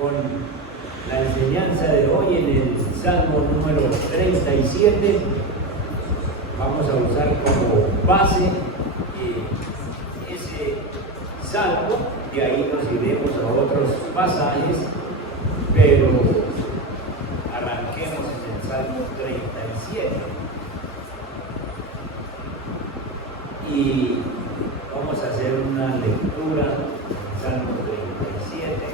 con la enseñanza de hoy en el Salmo número 37. Vamos a usar como base ese salmo, y ahí nos iremos a otros pasajes, pero arranquemos en el Salmo 37. Y vamos a hacer una lectura del Salmo 37.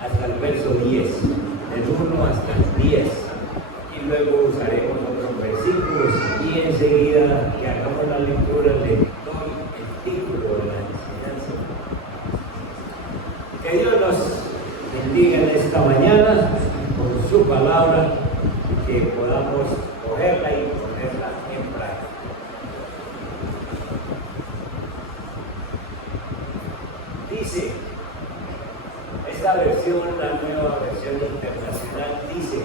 Hasta el verso 10, del 1 hasta el 10. Y luego usaremos otros versículos y enseguida que hagamos la lectura le doy el título de la enseñanza. Que Dios nos bendiga en esta mañana con su palabra, que podamos cogerla y ponerla en práctica. Dice, esta versión, la nueva versión internacional, dice: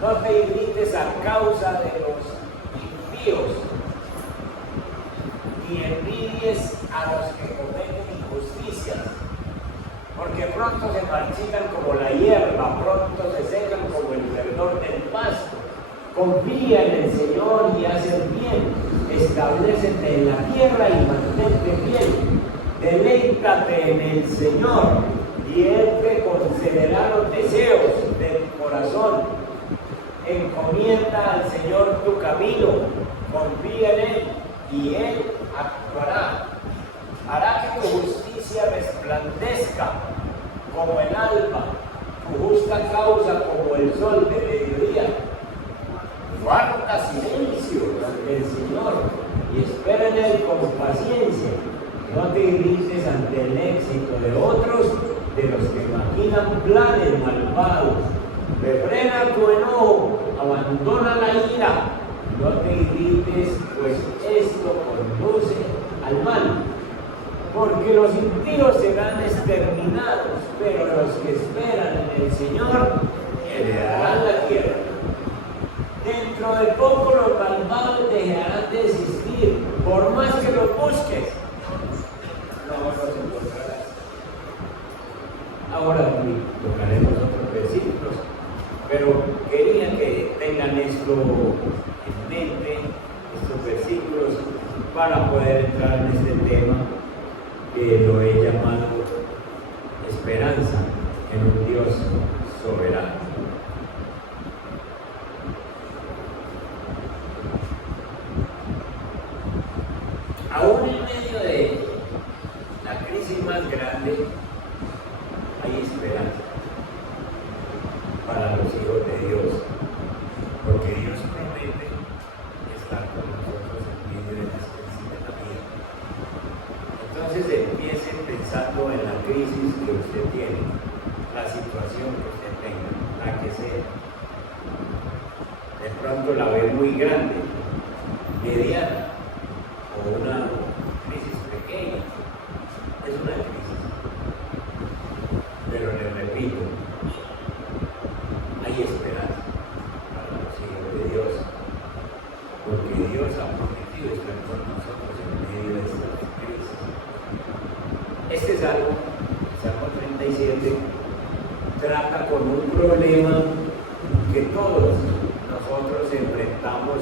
no te irrites a causa de los impíos, ni envidies a los que cometen injusticias, porque pronto se marchitan como la hierba, pronto se secan como el verdor del pasto. Confía en el Señor y haz el bien, establécete en la tierra y mantente bien. Deleítate en el Señor y Él te concederá los deseos de tu corazón. Encomienda al Señor tu camino, confía en Él y Él actuará. Hará que tu justicia resplandezca como el alba, tu justa causa como el sol de mediodía. Guarda silencio ante el Señor y espera en Él con paciencia. No te irrites ante el éxito de otros, de los que maquinan planes malvados. Refrena tu enojo, abandona la ira. No te irrites, pues esto conduce al mal. Porque los impíos serán exterminados, pero los que esperan en el Señor heredarán la tierra. Dentro de poco los malvados dejarán de existir, por más que los busques, no los encontrarás. Ahora tocaremos otros versículos, pero quería que tengan esto en mente, estos versículos, para poder entrar en este tema que lo he llamado esperanza en un Dios soberano. Aún en medio de la crisis más grande, hay esperanza para los hijos de Dios, porque Dios promete estar con nosotros en medio de las crisis de la vida. Entonces empiece pensando en la crisis que usted tiene, la situación que usted tenga, la que sea. De pronto la ve muy grande, mediana, o una crisis pequeña. Es una crisis. Pero le repito, hay esperanza para los hijos de Dios, porque Dios ha prometido estar con nosotros en medio de esta crisis. Este salmo, el Salmo 37, trata con un problema que todos nosotros enfrentamos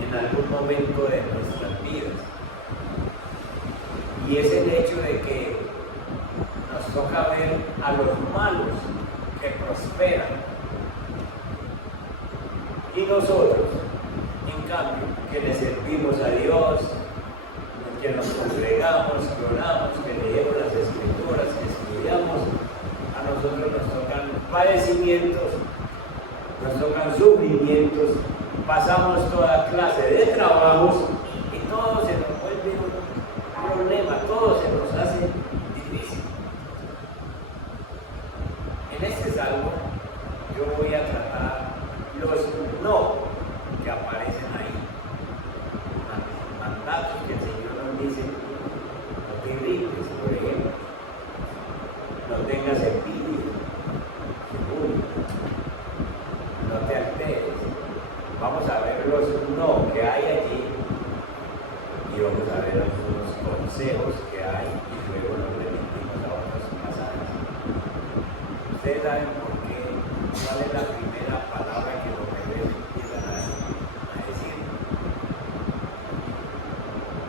en algún momento de nuestras vidas, y es el hecho de que nos toca ver a los malos que prosperan, y nosotros, en cambio, que le servimos a Dios, que nos congregamos, que oramos, que leemos las Escrituras, que estudiamos, a nosotros nos tocan padecimientos, nos tocan sufrimientos, pasamos toda clase de trabajos y todo se nos vuelve un problema, todo se nos hace difícil. En este salmo yo voy a tratar los no que aparecen ahí, mandatos que el Señor nos dice: no te irrites, por ejemplo, no tengas envidia, no te alteres. Vamos a ver los no que hay allí y vamos vamos a ver algunos consejos que hay y luego nos remitimos a otros pasajes. Ustedes saben por qué, cuál es la primera palabra que los bebés empiezan a decir.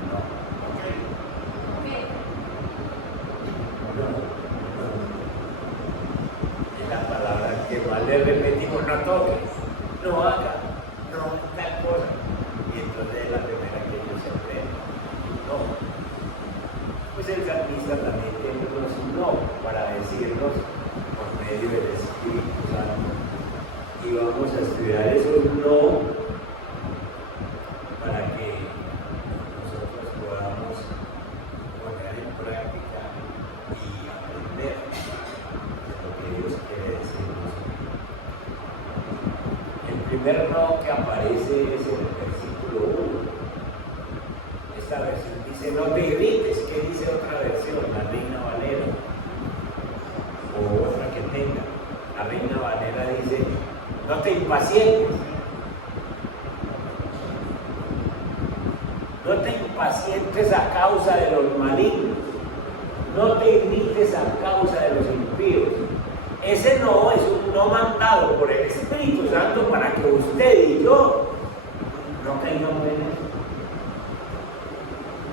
No. Es la palabra que más le repetimos, no toque, no haga, no tal cosa. Y entonces es la primera que ellos se aprenden. No. Pues el salmista también tiene unos no para decirnos por medio del Espíritu Santo. Y vamos a estudiar esos no para que nosotros podamos poner en práctica y aprender de lo que Dios quiere decirnos. El primer no que aparece es en el versículo 1. Esta versión dice, no te irrites. ¿Qué dice otra versión? La Reina Valera. O otra que tenga. La Reina Valera dice, no te impacientes. No te impacientes a causa de los malignos. No te irrites a causa de los impíos. Ese no es un no mandado por el Espíritu Santo para que usted y yo no caigamos en eso.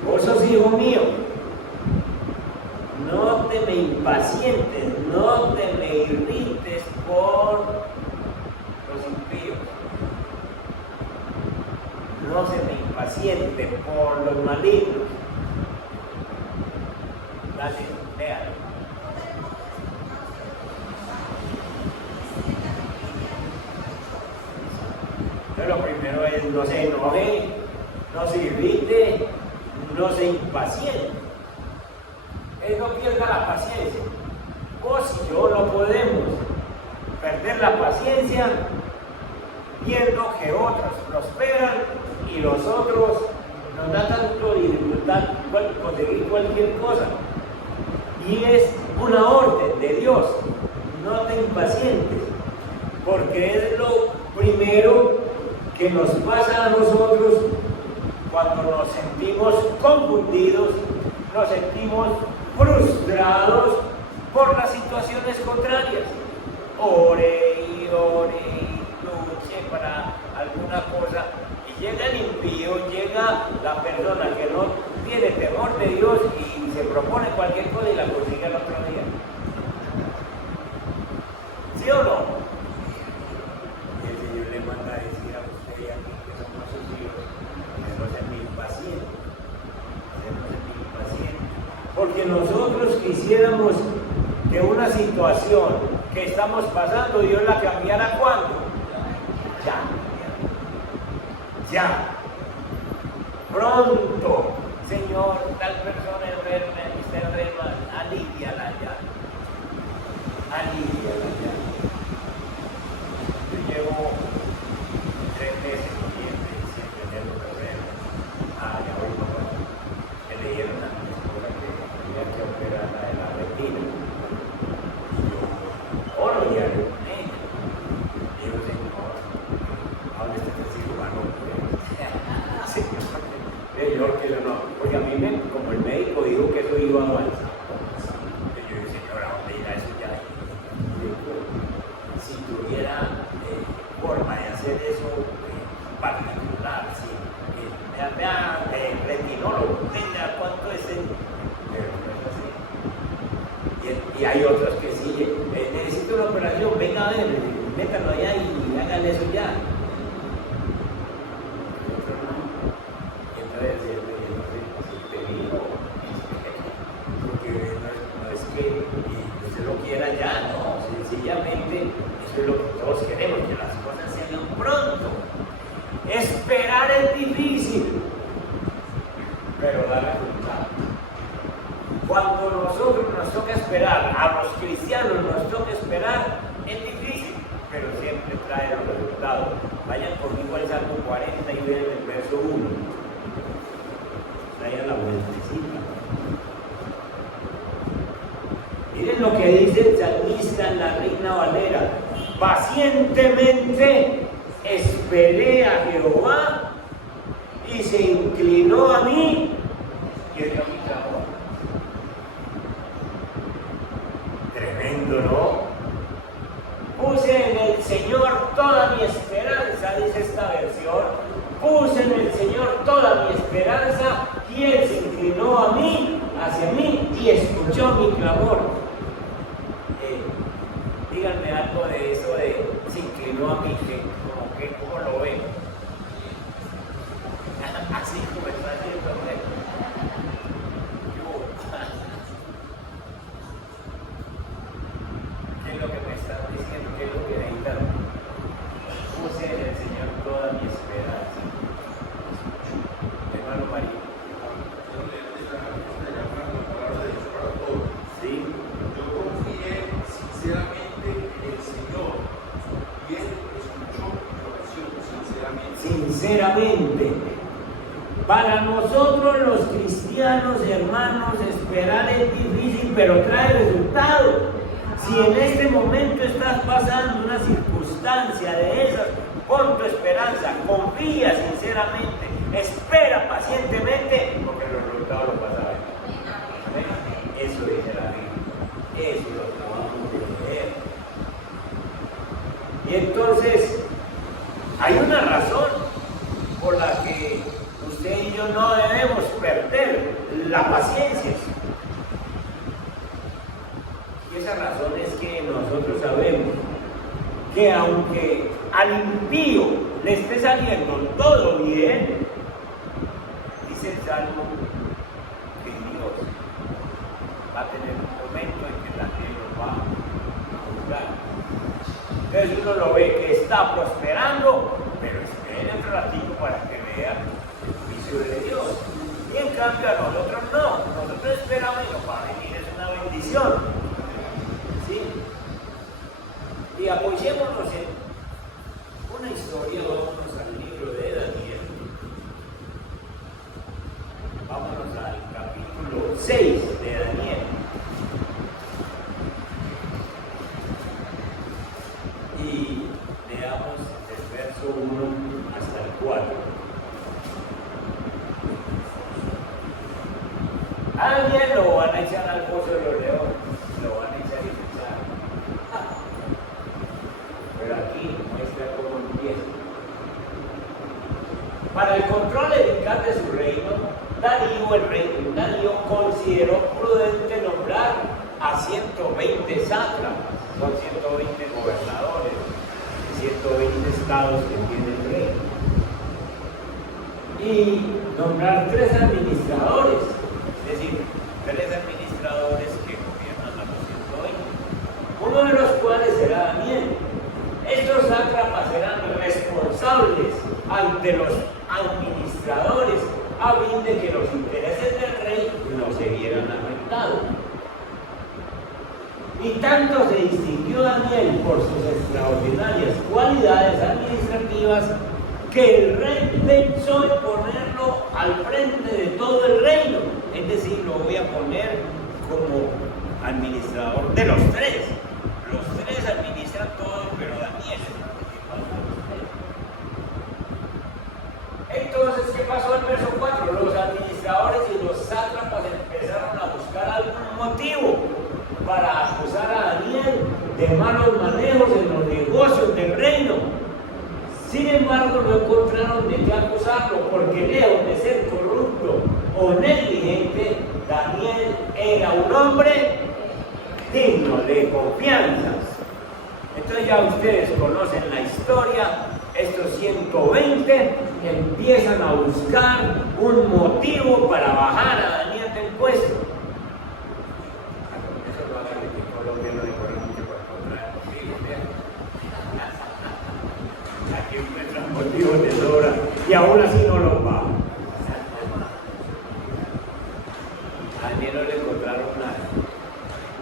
Vos sos hijo mío. No te me impacientes, no te me irrites por los impíos. No se me impaciente por los malignos. Dale, léalo. Entonces, lo primero es no se enoje, no se irrite, no se impaciente. Él no pierda la paciencia. Vos y yo no podemos perder la paciencia viendo que otros prosperan y los otros nos dan tanto dificultad conseguir cualquier cosa. Y es una orden de Dios, no te impacientes, porque es lo primero que nos pasa a nosotros cuando nos sentimos confundidos, nos sentimos frustrados por las situaciones contrarias. Ore y luche para alguna cosa y llega el impío, llega la persona que no tiene temor de Dios y se propone cualquier cosa y la consigue el otro día. ¿Sí o no? Y el Señor le manda a decir a usted y a mí que somos sus hijos, que no sean impacientes, porque nosotros quisiéramos que una situación que estamos pasando Dios la cambiara ¿cuándo? Ya. Pronto, Señor, tal persona enferma, está enferma, aliviala ya. Yo llevo 3 meses, noviembre, diciembre, enero, febrero. Ya voy papá. Que le dieron a mi esposa que tenía que operarla de la retina. Y yo oro diario con ella. Y yo, Señor, ¿a dónde está el cirujano? Señor, que yo no. Porque a mí, como el médico dijo que eso iba a avanzar. Yo digo, Señor, ¿a dónde irá eso ya? Si tuviera forma de hacer eso particular, sí. Vea, retinólogo, venga, ¿cuánto es el? Pero no es así. Y hay otros que sí, necesito una operación, venga a ver, métalo allá y hágale eso ya. Y otro no. Y entonces porque no es que usted lo quiera ya, no, sencillamente eso es lo que todos queremos, que las cosas se hagan pronto. Esperar es difícil, pero da resultado. Cuando nosotros nos toca esperar, a los cristianos nos toca esperar, es difícil, pero siempre trae los resultados. Vayan conmigo al Salmo 40 y vean el verso 1. Traigan la vueltecita. Miren lo que dice el salmista en la Reina Valera. Pacientemente esperé a Jehová y se inclinó a mí Jehová, y él se inclinó a mí, hacia mí, y escuchó mi clamor. Díganme algo de eso de se inclinó a mí, ¿cómo lo ven? Así como está haciendo usted. ¿Qué es lo que me están diciendo? ¿Qué es lo que necesitan? Puse en el Señor toda mi esperanza. Hermano María. Sí. Yo confié sinceramente en el Señor y Él escuchó mi oración sinceramente. Para nosotros los cristianos, hermanos, esperar es difícil, pero trae resultado. Si en este momento estás pasando una circunstancia de esas, pon tu esperanza, confía sinceramente, espera pacientemente, porque los resultados los vas a ver. Eso dice la Biblia, eso es lo que vamos a leer. Y entonces, hay una razón por la que usted y yo no debemos perder la paciencia. Y esa razón es que nosotros sabemos que aunque al impío le esté saliendo todo bien, dice el Salmo que Dios va a tener un momento en que también lo va a juzgar. Entonces uno lo ve que está prosperando, pero espere otro ratito para que vea el juicio de Dios. Y en cambio a nosotros no, nosotros esperamos y nos va a venir, es una bendición. ¿Sí? Y apoyémonos en una historia, vámonos al libro de Daniel. Vámonos al capítulo 6 de Daniel. Y leamos el verso 1 hasta el 4. A Daniel lo van a echar al pozo de los leones, lo van a echar y echar. Pero aquí muestra cómo empieza. Para el control eficaz de su reino, Darío consideró prudente nombrar a 120 sátrapas, son 120 gobernadores, 120 estados que tiene el reino, y nombrar 3 administradores, es decir, 3 administradores que gobiernan a los 120, uno de los cuales será Daniel. Estos sátrapas serán responsables ante los administradores a fin de que los intereses del rey no se vieran afectados. Y tanto se distinguió Daniel por sus extraordinarias cualidades administrativas que el rey pensó en ponerlo al frente de todo el reino. Es decir, lo voy a poner como administrador de los 3. Los 3 administran todo, pero Daniel es el principal de los 3. Entonces, ¿qué pasó en el verso 4? Los administradores y los sátrapas empezaron a buscar algún motivo para acusar a Daniel de malos manejos en los negocios del reino. Sin embargo, no encontraron de qué acusarlo, porque lejos de ser corrupto o negligente, Daniel era un hombre digno de confianza. Entonces ya ustedes conocen la historia. Estos 120 empiezan a buscar un motivo para bajar a Daniel del puesto. Eso lo hagan en Colombia, no demora mucho para encontrar motivos. Aquí encuentran motivos de sobra y aún así no los bajan. A Daniel no le encontraron nada.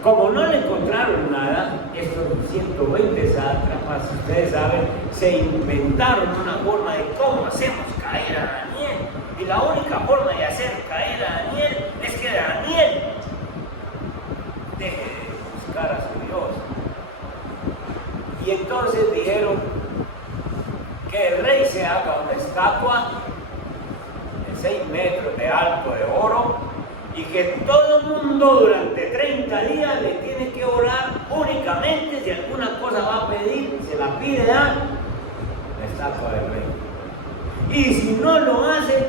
Como no le encontraron nada, estos 120 sátrapas, ustedes saben, se inventaron una forma de cómo hacemos caer a Daniel. Y la única forma de hacer caer a Daniel es que Daniel deje de buscar a su Dios. Y entonces dijeron que el rey se haga una estatua de 6 metros de alto de oro, y que todo el mundo durante 30 días le tiene que orar únicamente. Si alguna cosa va a pedir, se la pide a la estatua del rey. Y si no lo hace,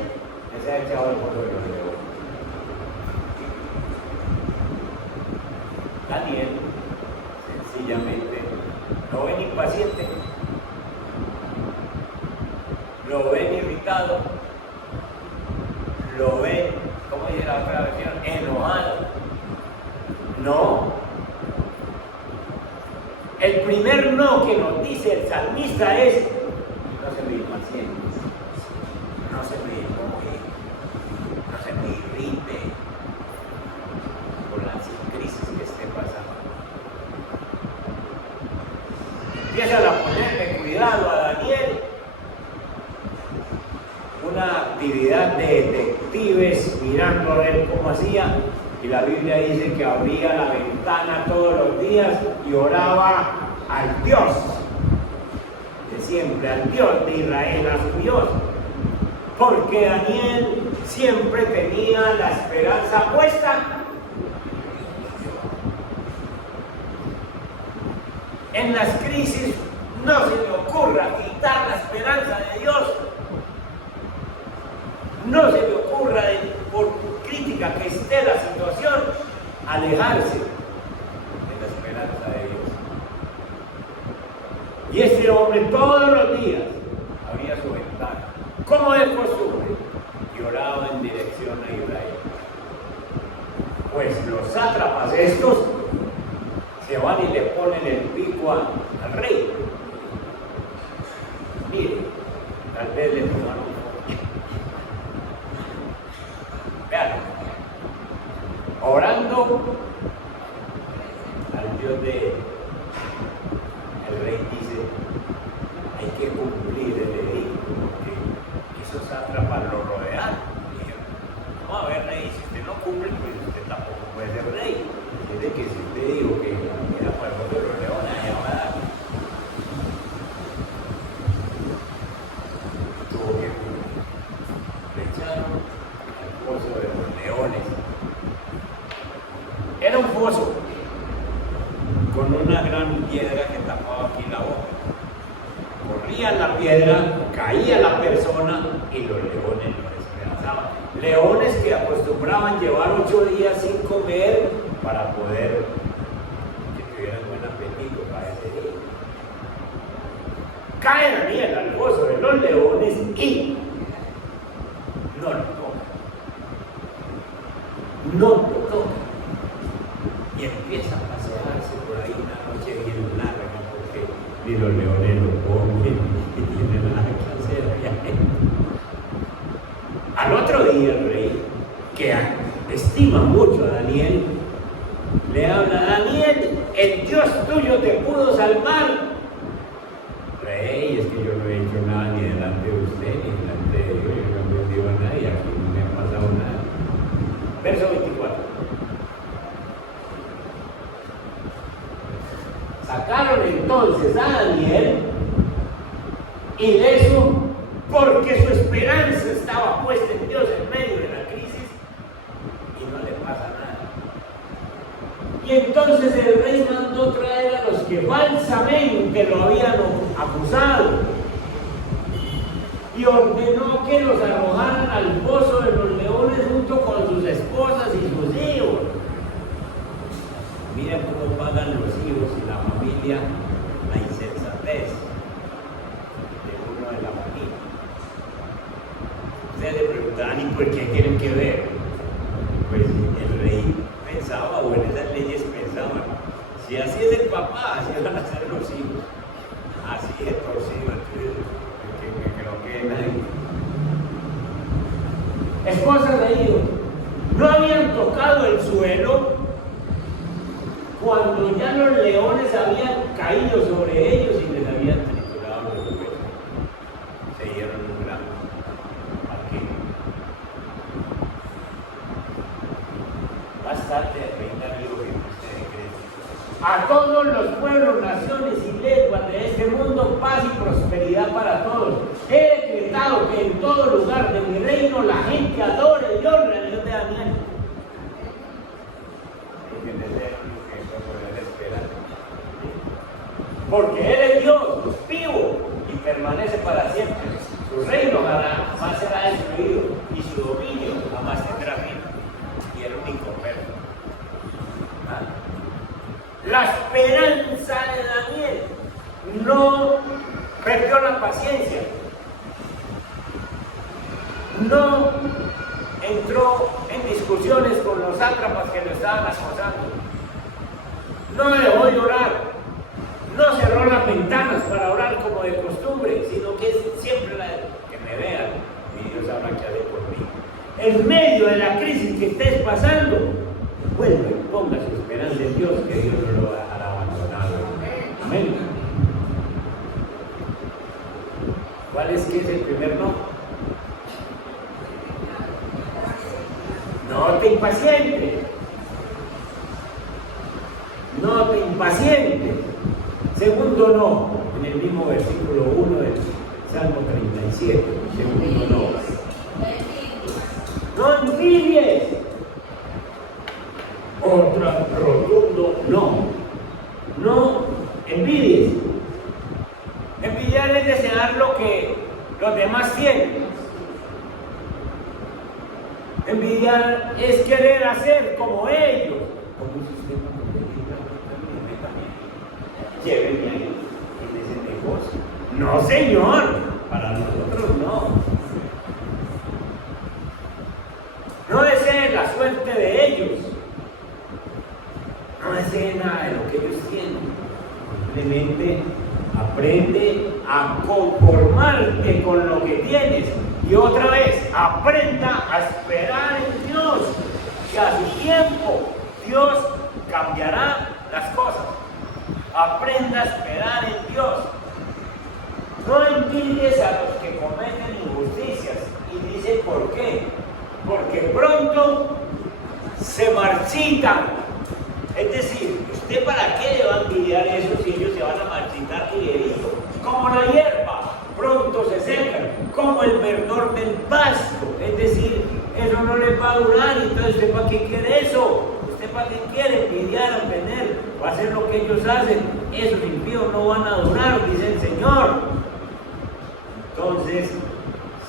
Ese ha echado el pozo de los leones. Daniel, sencillamente, lo ven impaciente, lo ven irritado, lo ven, ¿cómo dice la otra versión? Enojado. No. El primer no que nos dice el salmista es: no se me impaciente, no se me enoje, no se me irrite por las crisis que esté pasando. Empiezan a ponerle cuidado a Daniel. Una actividad de detectives mirando a ver cómo hacía, y la Biblia dice que abría la ventana todos los días y oraba al Dios de siempre, al Dios de Israel, a su Dios, porque Daniel siempre tenía la esperanza puesta en las crisis. No se le ocurra quitar la esperanza de Dios. No se le ocurra, por crítica que esté la situación, alejarse de la esperanza de Dios. Y este hombre todos los días abría su ventana, como de costumbre, y oraba en dirección a Israel. Pues los sátrapas estos se van y le ponen el pico al rey. Mire, tal vez le tomaron. Vean, orando al Dios de el rey, dice: hay que cumplir el edicto, porque esos sátrapas lo rodearon. Dijeron: no, a ver, rey, si usted no cumple, pues usted tampoco puede ser rey. Dice que si usted dijo que era para el pueblo de los leones, allá va a dar. Tuvo que cumplir. Le echaron al pozo de los leones. Era un foso con una gran piedra que tapaba aquí la boca. Corría la piedra, caía la persona y los leones lo despedazaban. Leones que acostumbraban llevar 8 días sin comer para poder que tuvieran buen apetito para ese día. Cae Daniel al pozo de los leones y no lo toca. No lo toca. Y empieza a pasearse por ahí una noche bien larga, porque ni los leones lo comen, ni tienen nada que hacer allá. Al otro día el rey, que estima mucho a Daniel, le habla: Daniel, el Dios tuyo te pudo salvar. Rey, es que yo no he hecho nada ni delante de usted, ni delante de Dios, yo no he vendido a nadie, aquí no me ha pasado nada. Verso 24. Sacaron entonces a Daniel ileso, porque su esperanza estaba puesta en Dios en medio de la crisis, y no le pasa nada. Y entonces el rey mandó traer a los que falsamente lo habían acusado y ordenó que los arrojaran al pozo de los leones junto con sus esposas y sus hijos. Mira cómo pagan los hijos y la familia la insensatez de uno de la familia. Ustedes le preguntarán: ¿y por qué tienen que ver? Pues el rey pensaba, o en esas leyes pensaban: si así es el papá, así van a ser los hijos. Así es torcido, que creo que nadie. Esposas de hijos no habían tocado el suelo cuando ya los leones habían caído sobre ellos y les habían triturado los huesos. Se dieron un gran banquete. Más tarde el rey Darío, que ustedes creen: a todos los pueblos, naciones y lenguas de este mundo, paz y prosperidad para todos. He decretado que en todo lugar de mi reino la gente adore y honre al Dios de Daniel. Porque Él es Dios vivo y permanece para siempre. Su reino jamás será destruido y su esperanza de Daniel. No perdió la paciencia. No entró en discusiones con los sátrapas que lo estaban acosando. No dejó de orar. No cerró las ventanas para orar como de costumbre, sino que siempre que me vean, y Dios sabrá qué haré por mí. En medio de la crisis que estés pasando, vuelve y ponga su esperanza en Dios, que Dios no lo dejará abandonado. Amén. ¿Cuál es que es el primer no? No te impacientes. No te impacientes. Segundo no, en el mismo versículo 1 del Salmo 37. Segundo no. No envidies. Otro rotundo no. No envidies. Envidiar es desear lo que los demás tienen. Envidiar es querer hacer como ellos. Llévenme ahí en ese negocio. No, Señor, para nosotros no. No desee la suerte de ellos. No desee nada de lo que ellos tienen. Simplemente aprende a conformarte con lo que tienes. Y otra vez, aprenda a esperar en Dios. Que a su tiempo Dios cambiará las cosas. Aprenda a esperar en Dios. No envidies a los que cometen injusticias. Y dice, ¿por qué? Porque pronto se marchitan. Es decir, ¿usted para qué le va a envidiar eso si ellos se van a marchitar ligerito? Como la hierba, pronto se secan, como el verdor del pasto. Es decir, eso no les va a durar. Entonces, ¿usted para qué quiere eso? ¿Usted para qué quiere envidiar, obtener o hacer lo que ellos hacen? Esos impíos no van a durar, dice el Señor. Entonces,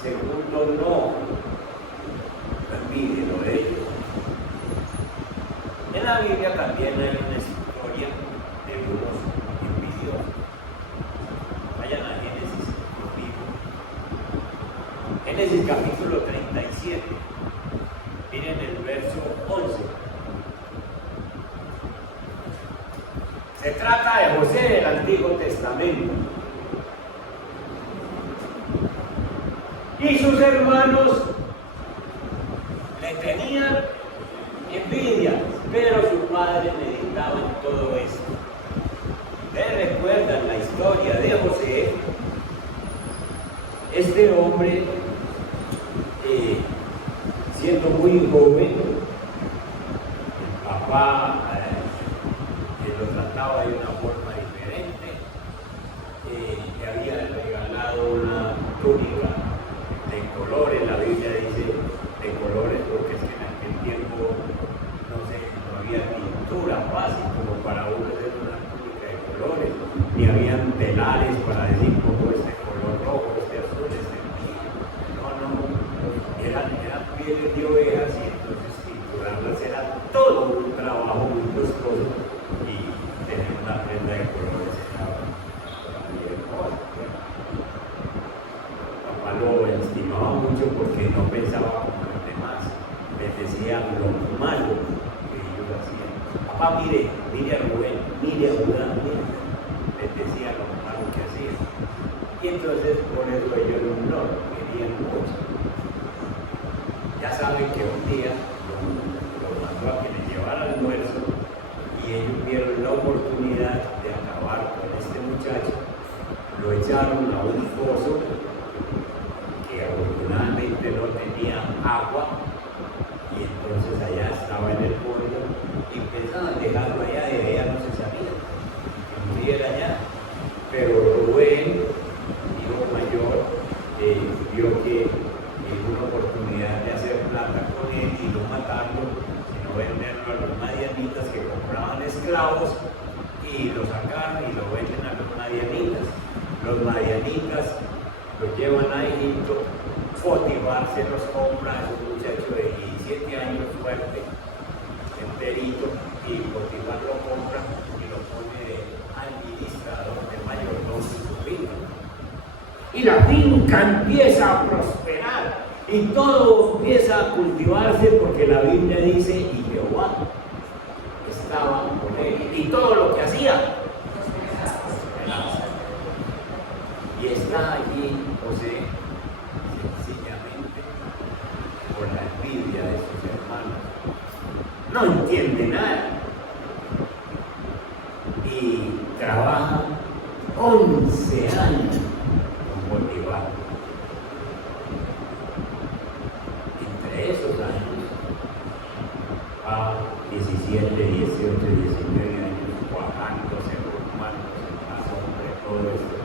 segundo, no envidien lo de ellos. En la Biblia también hay una historia de unos envidiosos. Vayan a Génesis conmigo. Génesis capítulo 37. Miren el verso 11. Se trata de José del Antiguo Testamento. Y sus hermanos le tenían envidia, pero su padre meditaba en todo esto. ¿Ustedes recuerdan la historia de José? Este hombre, siendo muy joven, el papá lo trataba de una forma diferente. Le había regalado una túnica de colores. La Biblia dice de colores porque es que en aquel tiempo no había pintura fácil como para uno hacer una túnica de colores, ni habían telares para decir como este color rojo, este azul, este amarillo. Eran pieles de ovejas y entonces pinturarlas era todo un trabajo muy costoso y tener una prenda de colores era papá lo estimaba mucho porque no pensaba como los demás, les decía lo malo que ellos hacían. Papá, mire a Rubén, mire a Judá, mire, les decía lo malo que hacían. Y entonces por eso ellos no lo querían mucho. Ya saben que un día lo mandó a que le llevara almuerzo y ellos vieron la oportunidad de acabar con este muchacho. Lo echaron a un pozo que afortunadamente no tenía agua y entonces allá estaba en el pueblo y pensaban dejarlo allá, de ella no se sabía que muriera allá. Pero Rubén, hijo mayor, vio que hubo una oportunidad de hacer plata con él y no matarlo, sino venderlo a los madianitas que compraban esclavos y lo sacaron y lo venden a los madianitas. Los madianitas lo llevan a Egipto, Potifar se los compra, es un muchacho de 17 años fuerte, enterito, y Potifar lo compra y lo pone y la finca empieza a prosperar y todo empieza a cultivarse porque la Biblia dice, y Jehová estaba con él y todo lo que hacía prosperaba. Y está allí José sencillamente por la envidia de sus hermanos. No entiende nada y trabaja 11 años con Potifar. Entre esos años, a 17, 18, 19 años, cuajándose, formándose, más hombre, todo esto.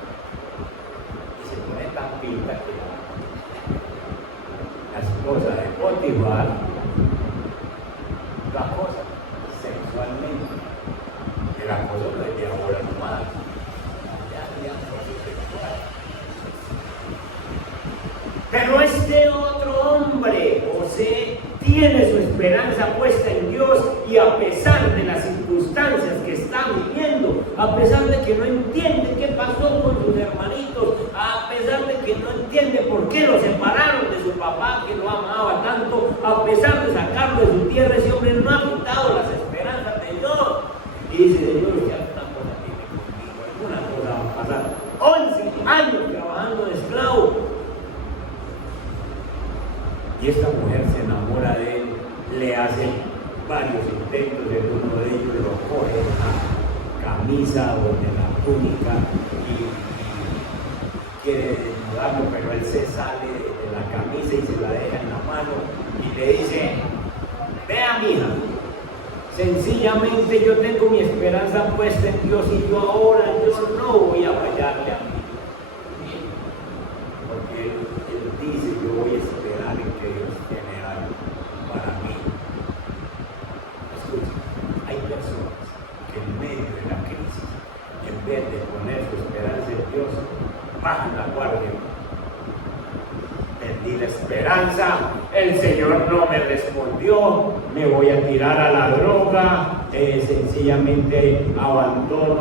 Y se pone tan pinta que la esposa de Potifar lo acosa sexualmente. El acoso no es de ahora nomás. Pero este otro hombre, José, tiene su esperanza puesta en Dios y a pesar de las circunstancias que está viviendo, a pesar de que no entiende qué pasó con sus hermanitos, a pesar de que no entiende por qué lo separaron de su papá que lo amaba tanto, a pesar de sacarlo de su tierra, ese hombre no ha quitado las esperanzas de Dios. Y dice, Dios, ya una cosa tiene conmigo, alguna cosa va a pasar. 11 años trabajando de esclavo. Y esta mujer se enamora de él, le hace varios intentos, de uno de ellos lo coge en la camisa o de la túnica y quiere desnudarlo, pero él se sale de la camisa y se la deja en la mano y le dice, vea mija, sencillamente yo tengo mi esperanza puesta en Dios y yo ahora yo no voy a fallarle a mí. Porque él dice, yo voy a esperar en que Dios tiene algo para mí. Escucha, hay personas que en medio de la crisis, en vez de poner su esperanza en Dios, bajan la guardia. Perdí la esperanza, el Señor no me respondió, me voy a tirar a la droga, sencillamente abandono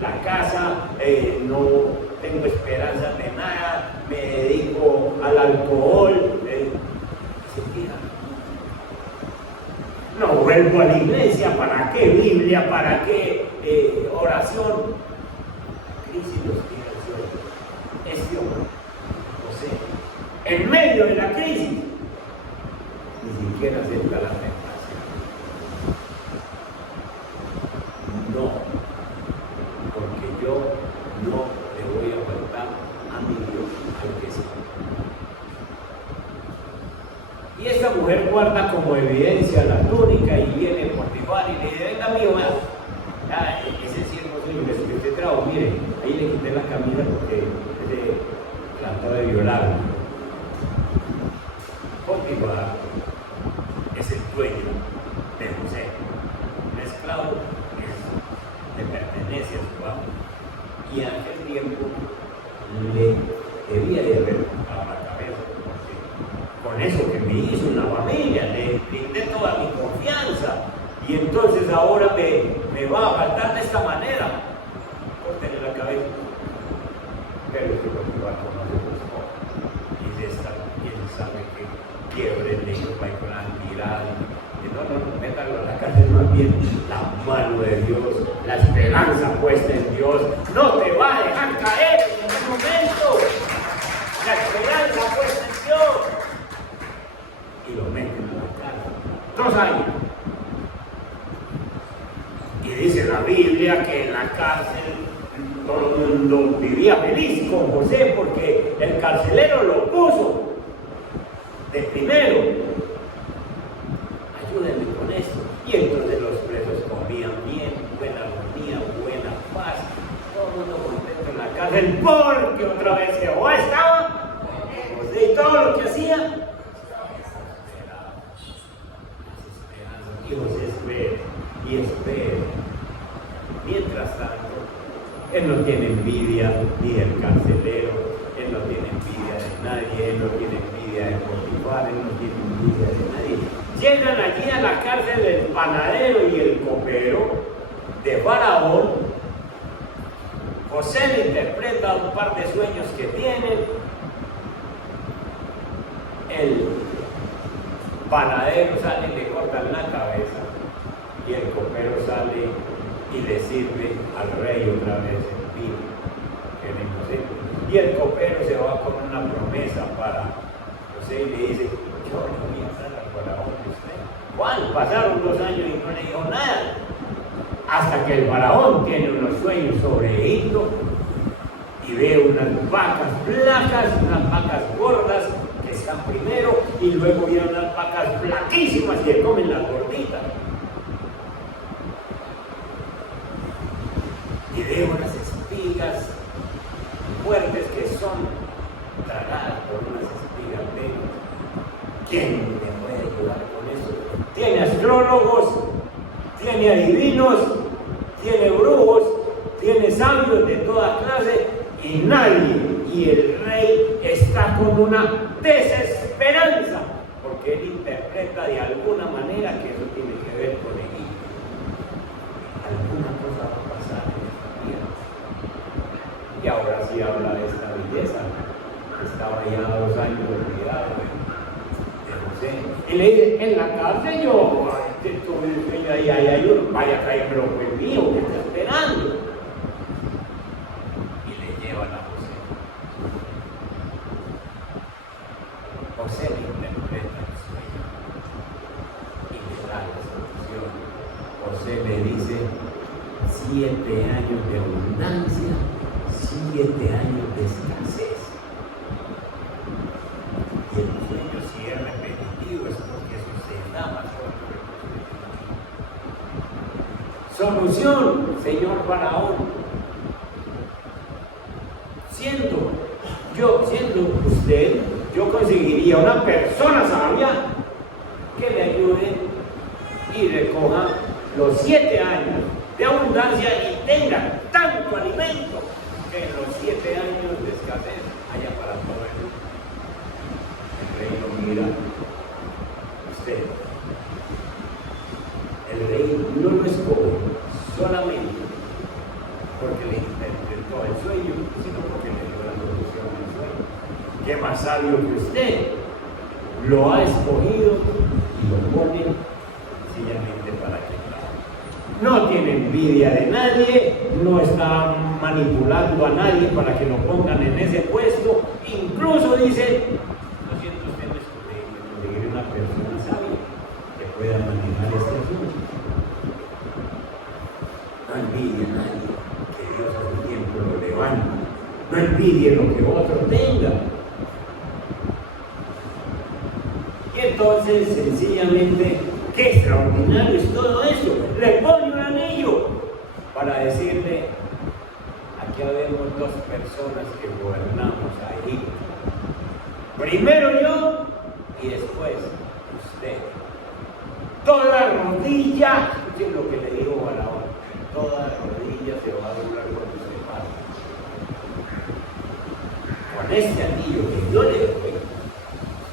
la casa, no tengo esperanza de nada, me dedico al alcohol, se tiran. No vuelvo a la iglesia, ¿para qué Biblia? ¿Para qué oración? La crisis los tira al suelo. Este hombre, José, en medio de la crisis, ni siquiera acepta la tentación. No, porque yo no le voy a faltar a mi Dios, al que sí. Y esta mujer guarda como evidencia la túnica y viene Potifar y le dice, venga mío, ya, ese siervo suyo que usted trajo, mire, ahí le quité la camisa porque trató de violarme. Potifar es el dueño de José, un esclavo que le pertenece a su amo. Y en aquel tiempo le debía de haber tocado la cabeza, porque con eso que me hizo una familia, le brindé toda mi confianza, y entonces ahora me va a faltar de esta manera. Córtenle la cabeza. Pero es que Potifar conoce su esposa, y él sabe que quiebre el niño va con la mirada, y no, métalo a la cárcel, más bien la mano de Dios, la esperanza puesta en Dios, no te va a dejar caer en ningún momento, la esperanza puesta en Dios, y lo meten a la cárcel, 2 años, y dice la Biblia que en la cárcel todo el mundo vivía feliz con José porque el carcelero lo puso de primero. Ayúdenme con esto. Y entonces los presos comían bien, buena armonía, buena paz, todo el mundo contento en la cárcel porque otra vez Jehová estaba con José y todo lo que hacía y José espera y espera. Mientras tanto, él no tiene envidia ni del carcelero, él no tiene envidia de nadie, él no tiene envidia de Potifar, él no tiene envidia de nadie. Llegan allí a la cárcel el panadero y el copero de Faraón José le interpreta un par de sueños que tiene. El panadero sale y le cortan la cabeza, y el copero sale y le sirve al rey otra vez el vino, que era imposible. Y el copero se va con una promesa para José y le dice: yo le voy a dar al faraón de usted. ¿Cuál? Pasaron 2 años y no le dijo nada. Hasta que el faraón tiene unos sueños sobre Egipto y ve unas vacas flacas, unas vacas gordas que están primero, y luego vienen unas vacas flaquísimas que comen las gorditas. Y ve unas espigas fuertes que son tragadas por unas espigas negras. ¿Quién me puede ayudar con eso? Tiene astrólogos, tiene adivinos, tiene brujos, tiene sabios de toda clase, y nadie. Y el rey está con una desesperanza, porque él interpreta de alguna manera que eso tiene que ver con Egipto. Alguna cosa va a pasar en esta vida. Y ahora sí habla de esta belleza. Estaba ya 2 años olvidado de José. Y le dice: en la cárcel yo tuve un sueño ahí, hay uno, vaya a traérmelo el mío, que está esperando. Y le llevan a José. José le interpreta el sueño y le da la solución. José le dice: 7 años de abundancia, 7 años de escasez. Y el sueño, si es repetitivo, es porque eso se da más solución, señor faraón. Siendo usted, yo conseguiría una persona sabia que le ayude y recoja los 7 años de abundancia y tenga tanto alimento que en los 7 años de escasez haya para todo el mundo. El rey lo mira: usted, el rey no lo escoge solamente porque le interpretó el sueño, sino porque le dio la solución al sueño. ¿Qué más sabio que usted? Lo ha escogido y lo pone sencillamente para que trabaje. No tiene envidia de nadie, no está manipulando a nadie para que lo pongan en ese puesto. Incluso dice: lo siento, usted me conseguir una persona sabia que pueda manejar este asunto. No envidie a nadie, que Dios a su tiempo lo levanta. No envidie lo que otro tenga. Y entonces, sencillamente, qué extraordinario es todo esto. Le pone un anillo para decirle: aquí habemos 2 personas que gobernamos a Egipto. Primero yo y después usted. Toda rodilla, escuchen lo que le digo a la hora, toda rodilla se va a doblar cuando se pase. Con este anillo que yo le doy,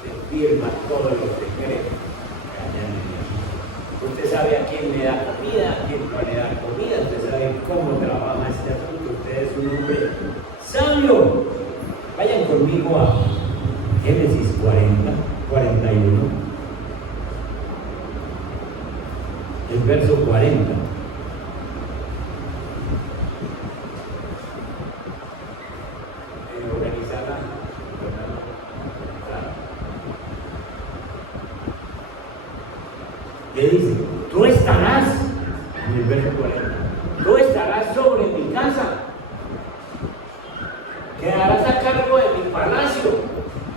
se firma todos los decretos que hayan en Egipto. Usted sabe a quién le da comida, a quién no le da comida, usted sabe cómo trabaja este asunto. Usted es un hombre sabio. Vayan conmigo a Génesis 41. El verso 40. Organizada. Le dice: tú estarás, en el verso 40, tú estarás sobre mi casa, quedarás a cargo de mi palacio,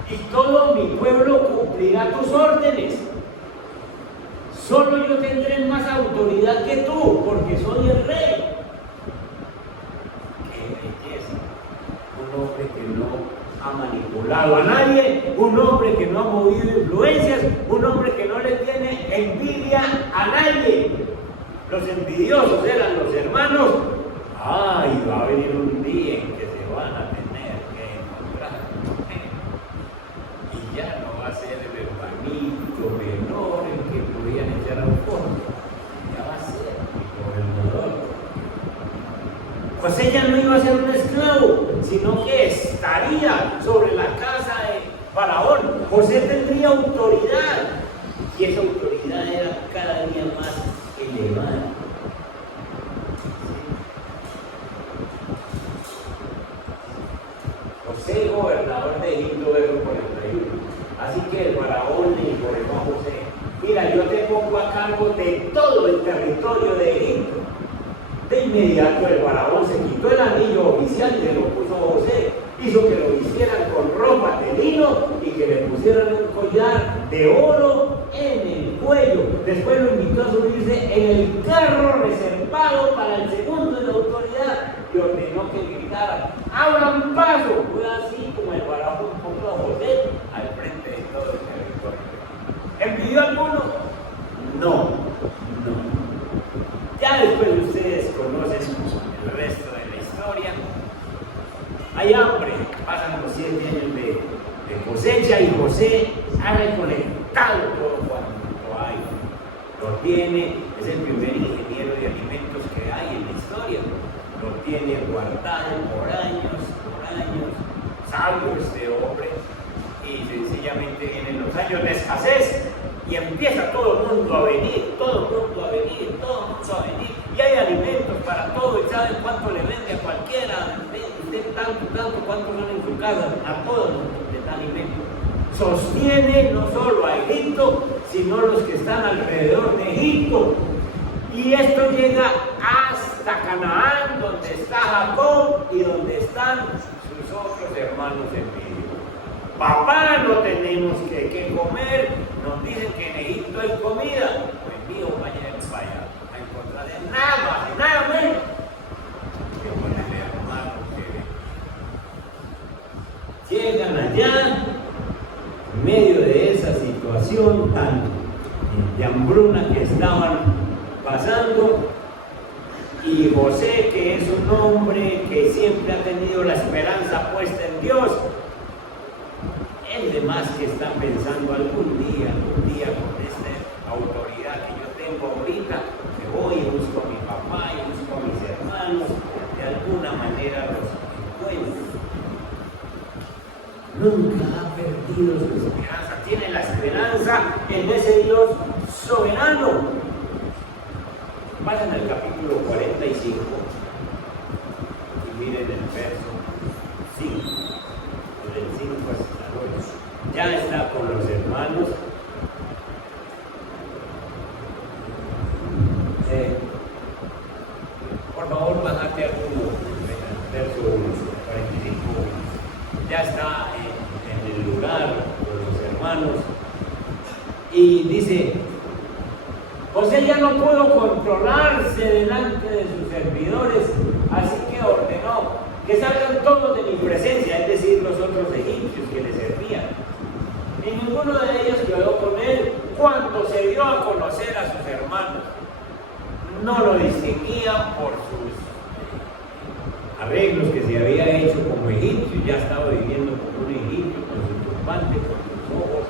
y todo mi pueblo cumplirá tus órdenes. Solo yo tendré más autoridad que tú, porque soy el rey. ¡Qué belleza! Un hombre que no ha manipulado a nadie, un hombre que no ha movido influencias, un hombre que no le tiene envidia a nadie. Los envidiosos eran los hermanos. ¡Ay! Va a venir un día en que se van a tener que encontrar. Y ya no va a ser el hermanito menor el que podían echar a un fondo. Ya va a ser el gobernador. José ya no iba a ser un sino que estaría sobre la casa de Faraón. José tendría autoridad y esa autoridad era cada día más elevada. José, gobernador de Egipto, verso 41. Así que el faraón le informó a José: mira, yo te pongo a cargo de todo el territorio de Egipto. De inmediato el faraón se quitó el anillo oficial y se lo puso a José. Hizo que lo vistieran con ropa de lino y que le pusieran un collar de oro en el cuello. Después lo invitó a subirse en el carro reservado para el segundo de la autoridad y ordenó que gritara: ¡abran paso! Fue así como el faraón puso a José al frente de todo el territorio. ¿Envidió alguno? No. Ya después ustedes conocen el resto de la historia. Hay hambre, pasan los 7 años de cosecha y José ha recolectado todo cuanto hay. Lo tiene, es el primer ingeniero de alimentos que hay en la historia. Lo tiene guardado por años, sabio este hombre, y sencillamente vienen los años de escasez y empieza todo el mundo a venir, y hay alimentos para todo y saben cuánto le vende a cualquiera, usted tanto, cuánto son en su casa, a todos les da alimento. Sostiene no solo a Egipto, sino los que están alrededor de Egipto. Y esto llega hasta Canaán, donde está Jacob y donde están sus otros hermanos en medio. Papá, no tenemos que comer, nos dicen que en Egipto hay comida. Pues mío, vayan para allá a encontrar nada menos que con el hermano que ven. Llegan allá, en medio de esa situación tan de hambruna que estaban pasando, y José, que es un hombre que siempre ha tenido la esperanza puesta en Dios, el demás que está pensando algún día con esta autoridad que yo tengo ahorita, que voy y busco a mi papá y busco a mis hermanos, de alguna manera los encuentro. Nunca ha perdido su esperanza, tiene la esperanza en ese Dios soberano. Vayan al capítulo 45 y miren el verso 5, del 5 hasta el 8. Ya está con los hermanos. Por favor, bájate alguno, verso 45. Ya está en el lugar con los hermanos y dice: José ya no pudo controlarse delante de sus servidores, así que ordenó que salgan todos de mi presencia, es decir, los otros egipcios que le servían. Y ninguno de ellos quedó con él cuando se dio a conocer a sus hermanos. No lo distinguían por sus arreglos que se había hecho como egipcio, ya estaba viviendo como un egipcio, con su turbante, con sus ojos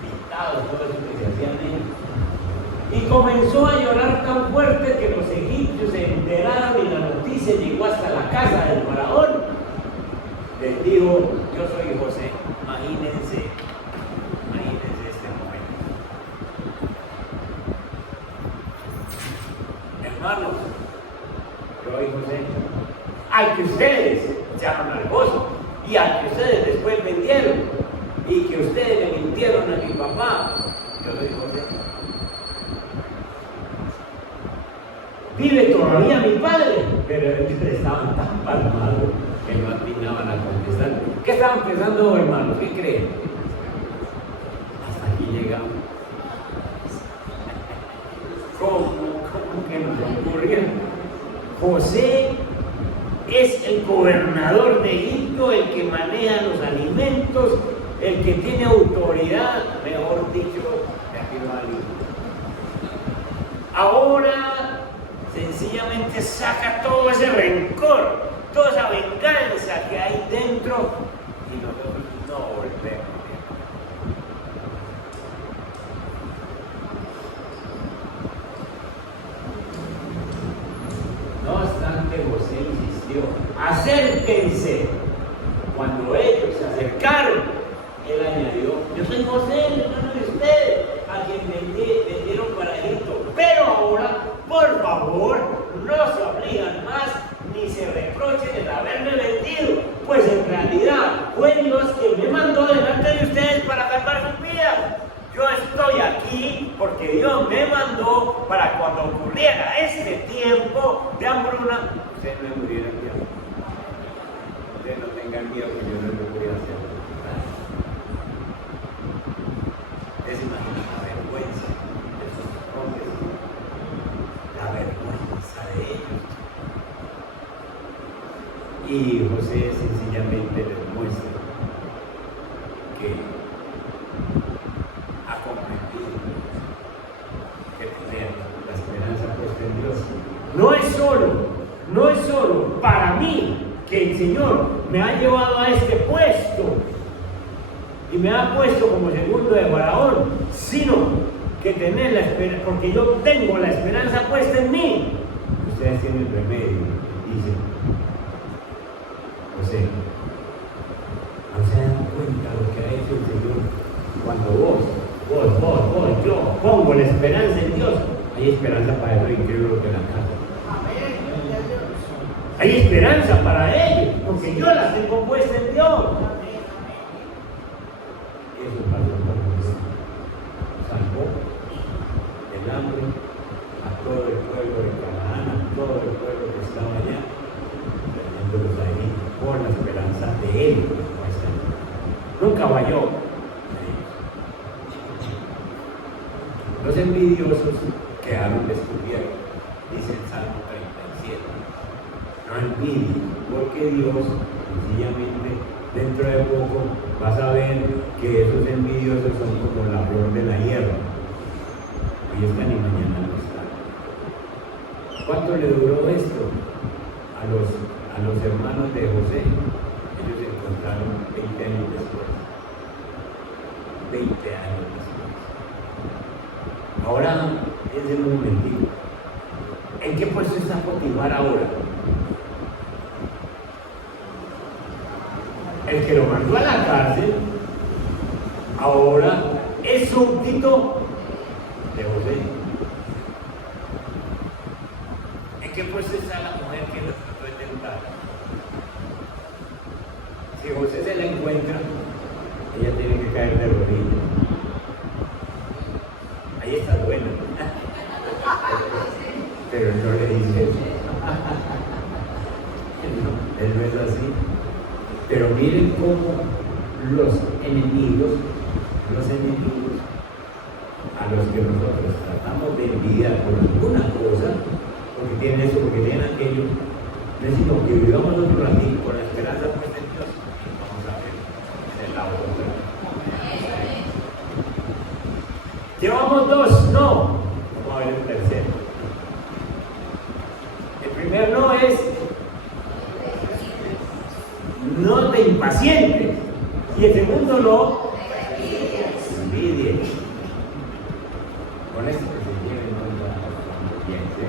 pintados, todo eso que se hacían ellos. Y comenzó a llorar tan fuerte que los egipcios se enteraron y la noticia llegó hasta la casa del faraón. Les dijo: yo soy José. Imagínense este momento. Hermanos, yo soy José, al que ustedes llaman al gozo y al que ustedes después vendieron y que ustedes le mintieron a mi papá. Yo soy José. Vive todavía mi padre, pero ellos estaban tan palmados que no atinaban a contestar. ¿Qué estaban pensando, hermanos? ¿Qué creen? Hasta aquí llegamos. ¿Cómo que nos ocurrió? José es el gobernador de Egipto, el que maneja los alimentos, el que tiene autoridad, mejor dicho, de aquí no hay. Ahora sencillamente saca todo ese rencor, toda esa venganza que hay dentro y nosotros no volvemos. No obstante, José insistió: acérquense. Cuando ellos se acercaron, él añadió: yo soy José, el hermano de ustedes, a quien vendieron para Egipto. Pero ahora, por favor, no se aflijan más ni se reprochen el haberme vendido, pues en realidad fue Dios quien me mandó delante de ustedes para salvar sus vidas. Yo estoy aquí porque Dios me mandó para cuando ocurriera este tiempo de hambruna, ustedes no murieran ya. Ustedes no tengan miedo que yo no lo voy a hacer. Es la vergüenza de sus hombres, la vergüenza de ellos. Y José sencillamente les muestra que ha comprendido que tener la esperanza puesta en Dios no es solo para mí, que el Señor me ha llevado a este puesto y me ha puesto como segundo de Faraón, sino que tener la esperanza, porque yo tengo la esperanza puesta en mí. Ustedes tienen remedio, dicen: José, ¿no se dan cuenta de lo que ha hecho el Señor? Cuando yo pongo la esperanza en Dios, hay esperanza para eso increíble que la casa. Hay esperanza para ellos, porque yo las tengo puestas en Dios. Eso pasó con José. Salvó del hambre a todo el pueblo de Canaán, a todo el pueblo que estaba allá, trayéndolos a Egipto por la esperanza de él. Nunca falló. Los envidiosos quedaron descubiertos, dice el Salmo 37. No envidien, porque Dios, sencillamente, dentro de poco vas a ver que esos envidiosos son como la flor de la hierba. Hoy están y mañana no están. ¿Cuánto le duró esto a los hermanos de José? Ellos se encontraron 20 años después. 20 años después. Ahora, piensen un momentito. ¿En qué puesto está Potifar ahora? El que lo mandó a la cárcel, ahora es súbdito de José. ¿En qué puesto está la mujer que lo trató de tentar? Si José se la encuentra, ella tiene que caer de rodillas. Ahí está bueno. Pero él no le dice eso. Él no es así. Pero miren cómo los enemigos a los que nosotros tratamos de envidiar por alguna cosa, porque tienen eso, porque tienen aquello, no es sino que vivamos otro ratito con la esperanza puesta en Dios. Vamos a ver en la otra. Llevamos dos no. Vamos a ver el tercero. El primer no es: no te impacientes. Y el segundo no, envidie. Con esto que se lleven bien, ¿sí?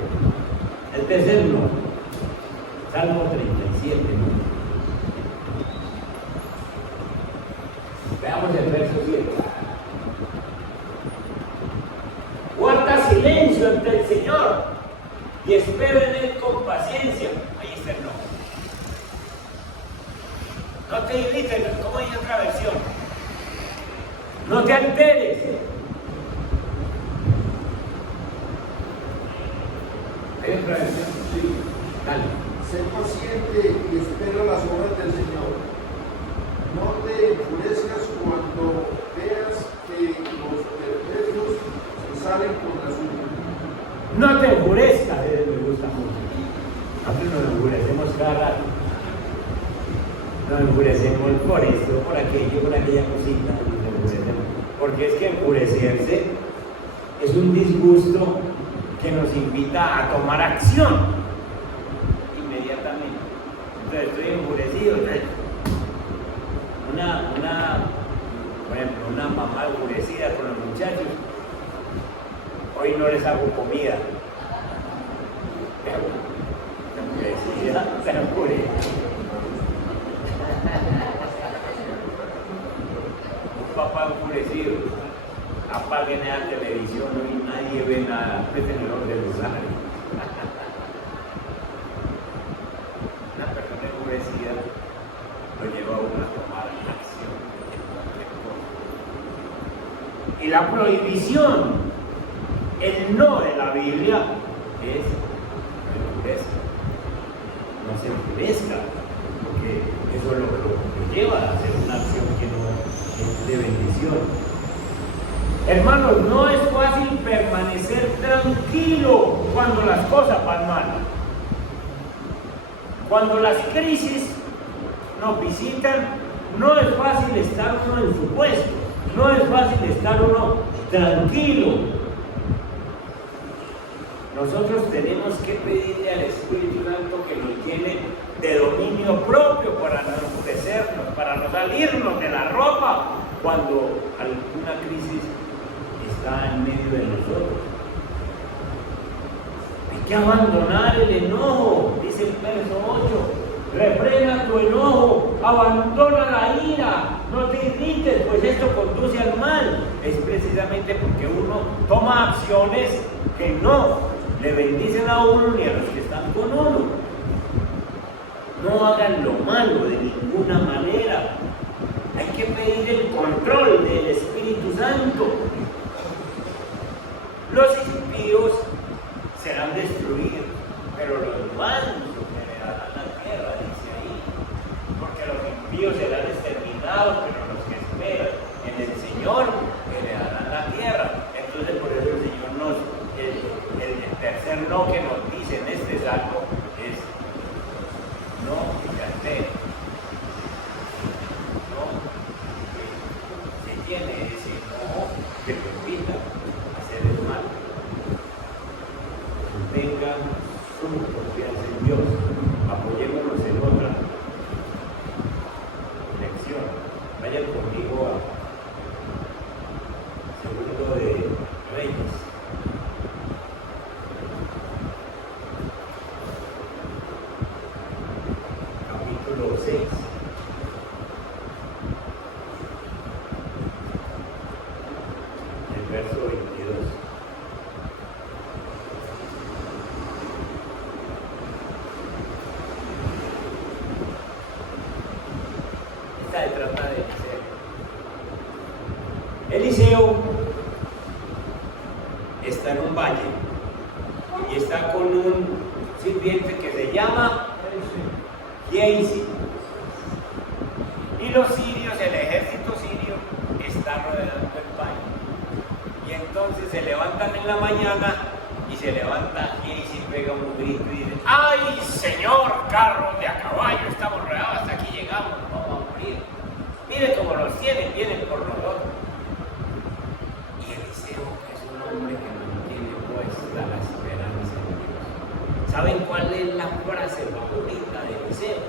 El tercer no, Salmo 37, ¿no? Veamos el verso 7. Guarda silencio ante el Señor y espera en Él con paciencia. Ahí está el no. No te irrites, como dice otra versión. No te alteres. ¿Hay otra versión? Sí. Dale. Sé paciente y espera las obras del Señor. No te enfurezcas cuando veas que los perversos se salen con la suya. No te enfurezcas, me gusta mucho. Nosotros nos enfurecemos cada rato. Nos enfurecemos por esto, por aquello, por aquella cosita. Porque es que enfurecerse es un disgusto que nos invita a tomar acción inmediatamente. Entonces estoy enfurecido. Por ejemplo, una mamá enfurecida con los muchachos. Hoy no les hago comida. Enfurecida, se enfurece. papá enfurecido. Apaguen la televisión, hoy nadie ve nada. Preten el orden de sangre. Una persona enfurecida lo lleva a uno a tomar acción. Y la prohibición, el no de la Biblia es no se enfurezca, porque eso es lo que lleva a hacer una acción que no es de bendición. Hermanos, no es fácil permanecer tranquilo cuando las cosas van mal. Cuando las crisis nos visitan, no es fácil estar uno en su puesto, no es fácil estar uno tranquilo. Nosotros tenemos que pedirle al Espíritu Santo que nos llene de dominio propio para no enfurecernos, para no salirnos de la ropa cuando alguna crisis está en medio de nosotros. Hay que abandonar el enojo, dice el verso 8. Refrena tu enojo, abandona la ira, no te irrites, pues esto conduce al mal. Es precisamente porque uno toma acciones que no le bendicen a uno ni a los que están con uno. No hagan lo malo de ninguna manera. Hay que pedir el control del Espíritu Santo. Los impíos serán destruidos, pero los mansos heredarán la tierra, dice ahí. Porque los impíos serán exterminados, pero los que esperan en el Señor heredarán la tierra. Entonces por eso el Señor el tercer no que nos dice en este salmo es no que altera, no que se tiene ese enojo que permita hacer el mal. Tenga su confianza en Dios. Apoyémonos en otra lección. Vayan conmigo a Segundo de Reyes. Capítulo 6. El verso 22. Esta se trata de Eliseo está en un valle y está con un sirviente que se llama Gehazi. Y los sirios, el ejército sirio, está rodeando el valle. Y entonces se levantan en la mañana y se levanta Gehazi, pega un grito y dice: ¡ay, señor, carros de a caballo! Estamos rodeados, hasta aquí llegamos, nos vamos a morir. Mire cómo nos tienen, vienen por nosotros. Y Eliseo es un hombre que no tiene puesta la esperanza en Dios. ¿Saben cuál es la frase favorita de Eliseo?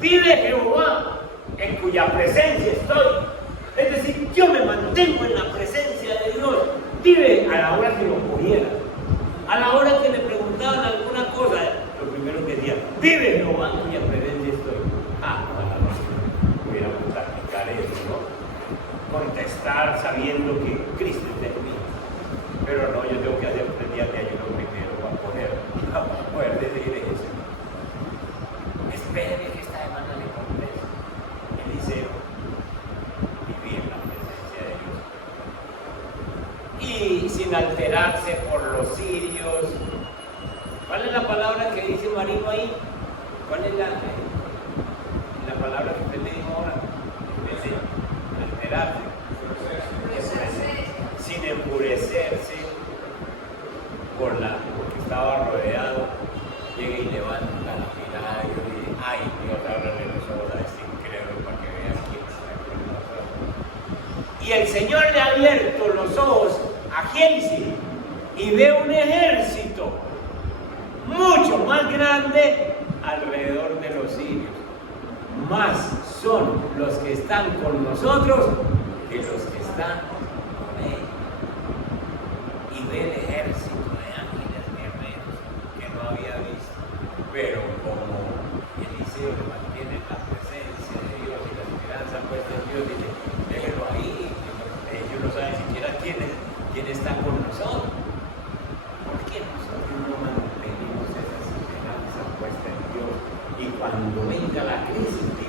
Vive Jehová, en cuya presencia estoy. Es decir, yo me mantengo en la presencia de Dios. Vive a la hora que lo cogieran. A la hora que le preguntaban alguna cosa, lo primero que decía: vive Jehová, en cuya presencia estoy. Ojalá no pudiéramos practicar eso, ¿no? Contestar sabiendo que Cristo es en mí. Pero no, yo tengo que hacer 3 días de ayuno primero para poder decir eso. Espere que esta semana le conteste. Eliseo vivía en la presencia de Dios. Y sin alterarse por los sirios. ¿Cuál es la palabra que dice Marino ahí? ¿Cuál es la palabra que usted le dijo ahora? Alterarse. Sin enfurecerse porque estaba rodeado, llega y levanta la mirada y dice: ay, Dios, ábrale los ojos a este incrédulo para que vea quién está con nosotros. Y el Señor le ha abierto los ojos a Gehazi y ve un ejército mucho más grande alrededor de los sirios. Más son los que están con nosotros que los que están con ellos. Y ve el ejército de ángeles guerreros que no había visto. Pero como Eliseo le mantiene la presencia de Dios y la esperanza puesta en Dios, dice: déjelo ahí,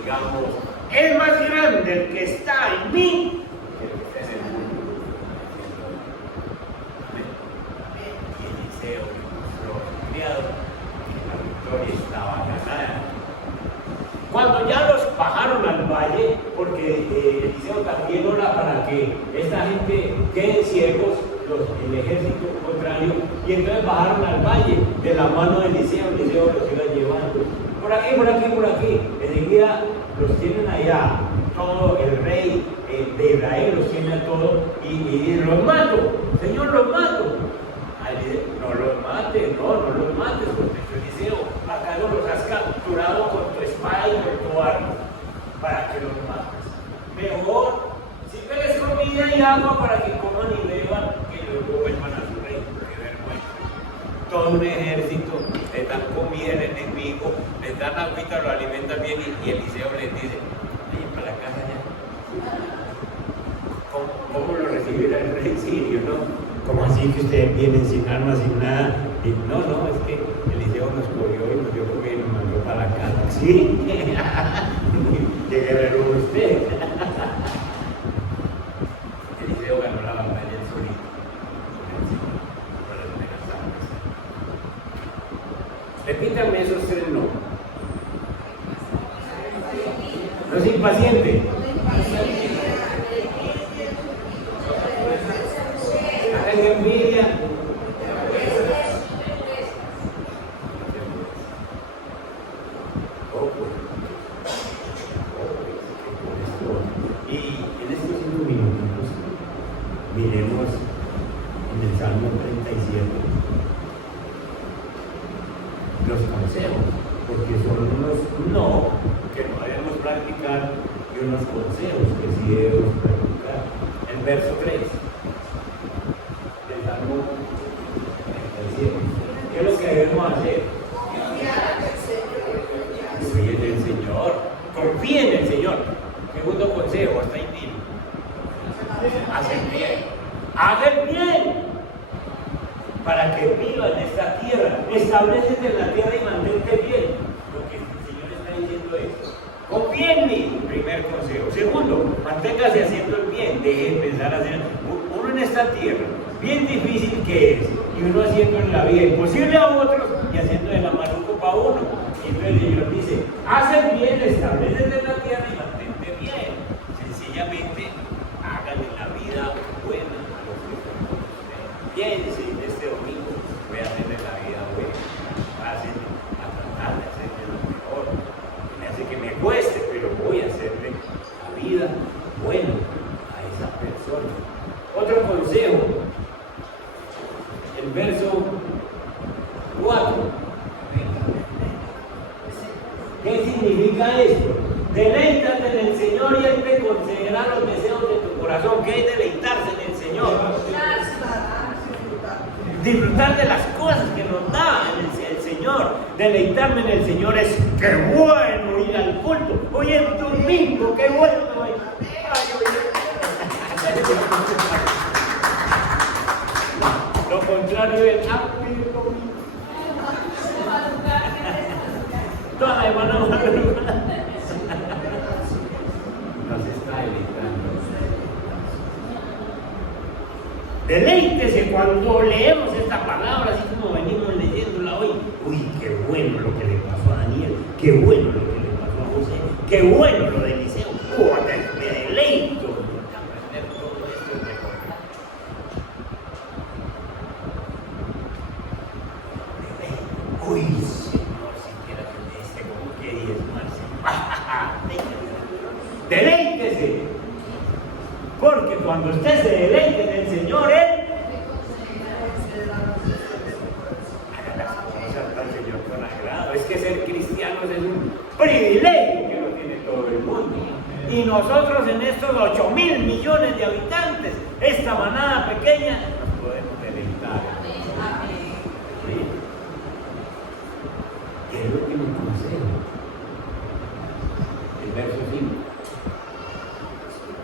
digamos, es más grande el que está en mí que el que está en el mundo. Amén. Y Eliseo mostró al criado que la victoria estaba ganada. Cuando ya los bajaron al valle, porque Eliseo también ora para que esta gente quede ciegos, el ejército contrario, y entonces bajaron al valle de la mano de Eliseo. Eliseo los iba llevando por aquí, por aquí, por aquí. Enseguida los tienen allá, todo el rey de Israel los tiene a todos y los mato, Señor, los mato. No los mates, no los mates, porque Eliseo, acá no los has capturado con tu espada y con tu arma, para que los mates. Mejor, si peles comida y agua para que coman y beban, que luego vuelvan a su reino. Qué vergüenza. Todo un ejército, les dan comida al enemigo, les dan agüita, lo alimentan bien y Eliseo les dice, oye, para la casa ya. ¿Cómo lo recibirá el rey sirio, no? ¿Cómo así que ustedes vienen sin armas, sin nada? Y no, es que Eliseo nos cogió y nos dio comida y nos mandó para la casa. ¿Sí? ¿Qué guerrero usted? Eliseo ganó la batalla en solito. Repítame esos tres no. No es impaciente. Envidia. Y en estos 5 minutos miremos en el Salmo 37 los consejos, porque son unos no que no debemos practicar y unos consejos que sí debemos practicar. El verso 3. ¿Qué es lo que debemos hacer? Confíen en el Señor. Confíen en el Señor. Segundo consejo, hasta ahí mismo. Hacen bien. Hagan bien. Para que vivan en esta tierra. Establecete en la tierra y mantente bien. Lo que el Señor está diciendo es: confíen en mí. Primer consejo. Segundo, manténgase haciendo el bien. Deje de pensar hacer uno en esta tierra. Bien difícil que es, y uno haciendo en la vida imposible a otros y haciendo de la maluco para uno. Y entonces el Señor dice: hacen bien, establecen en la tierra y mantente bien. Sencillamente hagan en la vida buena a los que son con ustedes. Piensen este domingo, voy a hacerle la vida buena, hacen a tratar de hacerle lo mejor. Me hace que me cueste, pero voy a hacerle la vida buena a esa persona. Otro consejo. El verso 4. ¿Qué significa esto? Deleítate en el Señor y Él te concederá los deseos de tu corazón. ¿Qué es deleitarse en el Señor? Disfrutar de las cosas que nos da el Señor. Deleitarme en el Señor es qué bueno ir al culto. Hoy es domingo, qué bueno. Lo contrario es toda la semana madrugada. Nos está deleitando. Deleítese cuando leemos esta palabra, así como venimos leyéndola hoy. Uy, qué bueno lo que le pasó a Daniel, qué bueno lo que le pasó a José, qué bueno lo de Eliseo. Me deleito en aprender todo esto y recordar. Uy, Señor, si quiera que como que diezmarse. Deleítese. Porque cuando usted se deleite en el Señor, Él haga las cosas al Señor con agrado. Es que ser cristianos es un privilegio que lo tiene todo el mundo. Y nosotros en estos 8.000 millones de habitantes, esta manada pequeña, nos podemos deleitar. ¿Sí? Y el último consejo, el verso 5.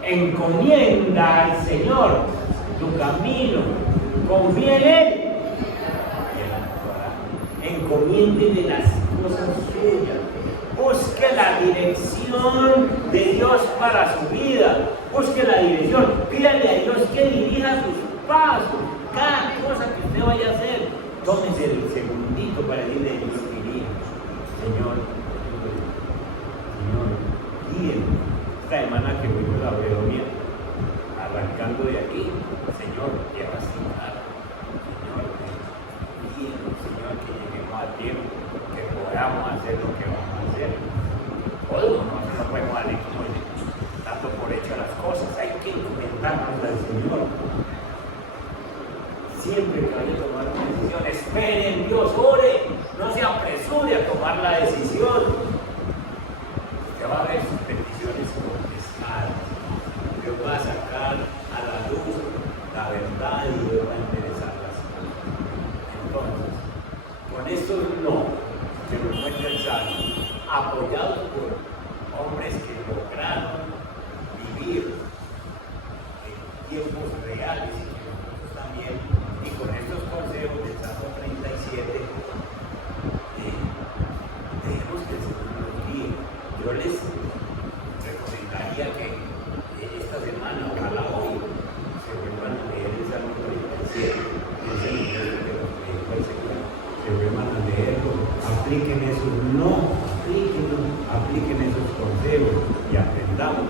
Encomienda al Señor tu camino, confía en Él y Él actuará. Encomiéndele las cosas suyas, busque la dirección de Dios para su vida. Busque la dirección. Pídale a Dios que dirija sus pasos. Cada cosa que usted vaya a hacer, tómese el segundito para decirle a Dios, Señor, guíenme. Esta semana que fuimos a Bedonia, arrancando de aquí, Señor, lleva a cenar. Señor, guíenme, Señor, que lleguemos a tiempo, que podamos hacer lo que vamos a hacer. Podemos, no podemos darle como dando por hecho las cosas, hay que encomendarnos al Señor. Siempre que vaya a tomar una decisión, espere en Dios, ore, no se apresure a tomar la decisión. Usted va a ver sus peticiones contestadas. Dios va a sacar a la luz la verdad y Dios va a enderezar las cosas. Entonces, con estos no que nos muestra el Salmo, apoyados por hombres que lograron vivir en tiempos reales y que nosotros también, y con estos consejos del Salmo 37, dejemos que el Señor nos guíe. Yo les recomendaría que esta semana, ojalá hoy, se vuelvan a leer el Salmo 37, ese libro que nos dijo el Señor, se vuelvan a leerlo, apliquen esos no, apliquen esos consejos y aprendamos